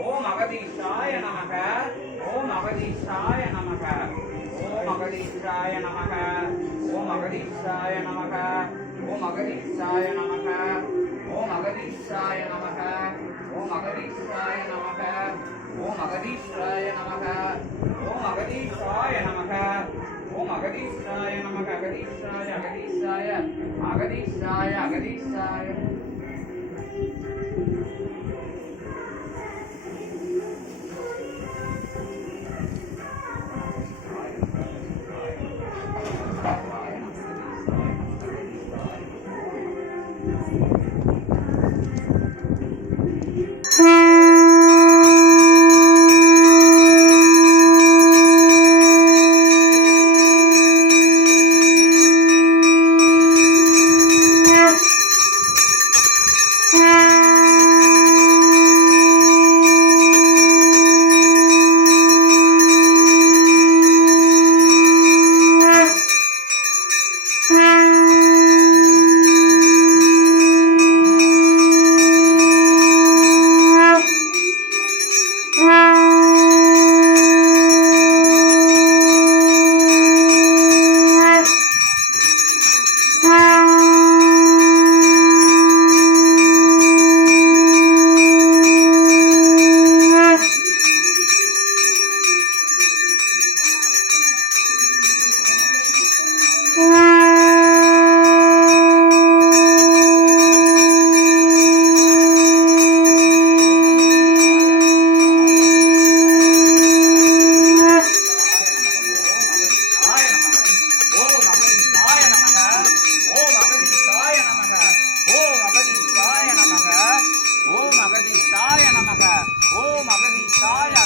ஓம் அகதீஷாய நமக. ஓம் அகதீஷாய நமக. ஓம் அகதீஷாய நமக. ஓம் அகதீஷாய நமக. ஓம் அகதீஷாய நமக. ஓம் அகதீஷாய நமக. ஓம் அகதீஷாய நமக. ஓம் அகதீஷாய நமக. ஓம் அகதீஷாய நமக. ஓம் அகதீஷாய நமக. அகதீஷாய அகதீஷாய அகதீஷாய அகதீஷாய ஓம் அகதீஷாய